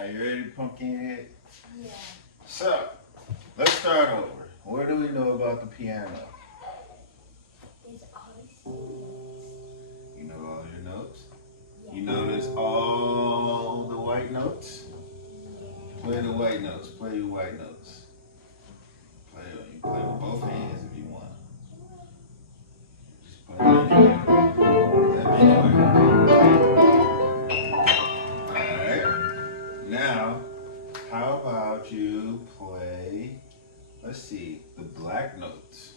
Alright, you ready, Pumpkinhead? Yeah. So, let's start over. What do we know about the piano? There's always You know all your notes? yeah. You notice all the white notes? Play the white notes. Play your white notes. You play with both hands if you want. Just play it anywhere. Alright. Now, how about you play, let's see, the black notes.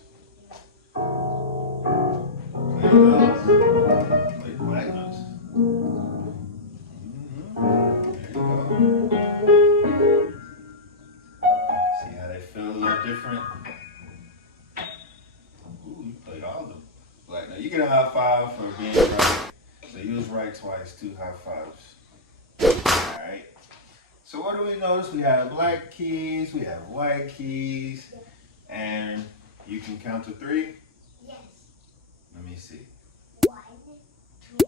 Play those. Play the black notes. There you go. See how they feel a little different? Ooh, you played all of them. Black notes. You get a high five for being right. So you was right twice, 2 high fives. Alright. So what do we notice? We have black keys, we have white keys, and you can count to 3? Yes. Let me see. 1, 2,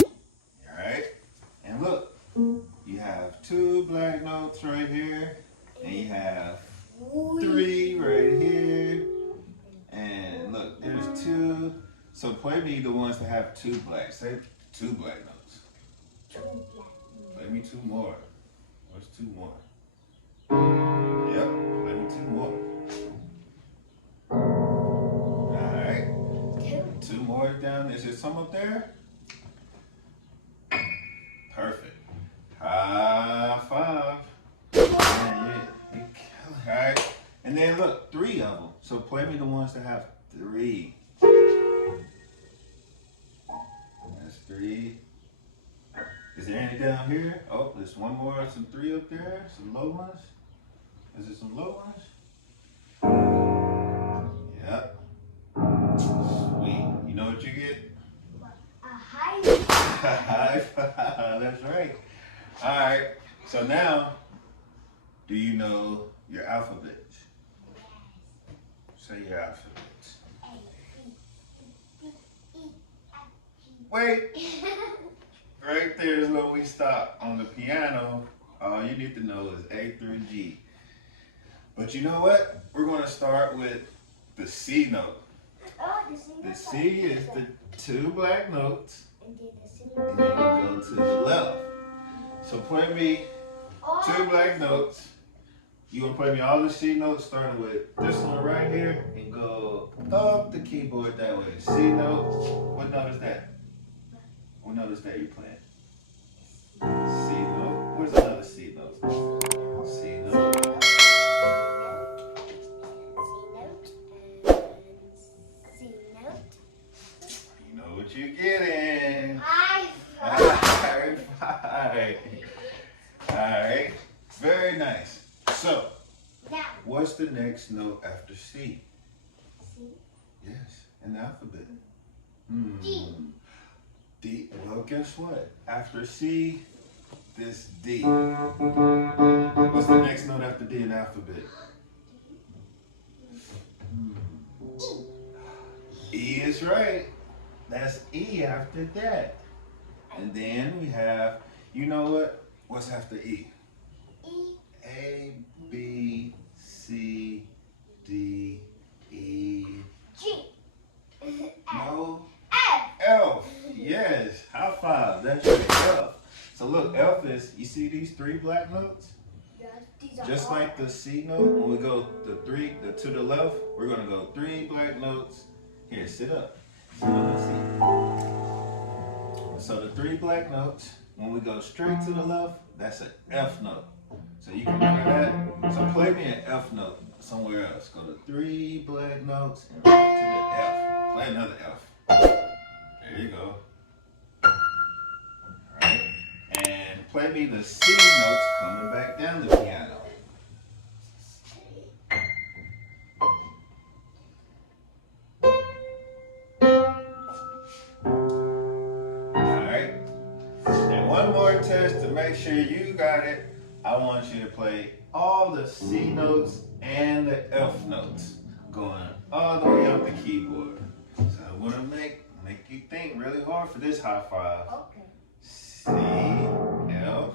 3. Alright? And look, you have 2 black notes right here, and you have 3 right here, and look, there's 2. So play me the ones that have 2 black. Say 2 black notes. 2 black. Play me 2 more. What's 2 more? Yep, play me 2 more. Alright. 2 more down. Is there some up there? Perfect. High five. Man, alright. And then look, 3 of them. So play me the ones that have 3. That's 3. Is there any down here? Oh, there's one more, some 3 up there, some low ones. Is there some low ones? Yep. Sweet. You know what you get? A high five. High five. That's right. All right. So now, do you know your alphabets? Say your alphabets. Wait. Right there is where we stop. On the piano, all you need to know is A through G. But you know what? We're going to start with the C note. Oh, The C is the 2 black notes, and then the C. and then we go to the left. So play me 2 black notes. You going to play me all the C notes, starting with this one right here, and go up the keyboard that way. C note. What note is that? What note is that you playing? C note. Where's another C note? C note. You know what you're getting. High High five. Alright. Very nice. So, Now, what's the next note after C? C. Yes, in the alphabet. D. D. Well, guess what? After C, this D. What's the next note after D in the alphabet? E is right. That's E after that. And then we have, you know what? What's after E? E. A, B, C, D, E. G. No. F. F. Yes. High five. That's right. F. So look, F is, you see these 3 black notes? Yes, these are Just all like the C note, when we go the to the left, we're gonna go 3 black notes. Here, sit up. Sit on the seat. So the 3 black notes, when we go straight to the left, that's an F note. So you can remember that. So play me an F note somewhere else. Go to 3 black notes and right to the F. Play another F. There you go. Alright. And play me the C notes coming back down the piano. Alright. And one more test to make sure you got it. I want you to play all the C notes and the F notes going all the way up the keyboard. So I want to make you think really hard for this high five. Okay. C, F,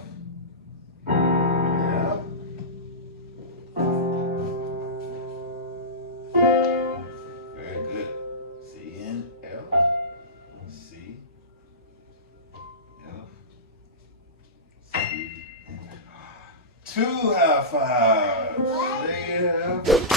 2 high fives. What? Yeah.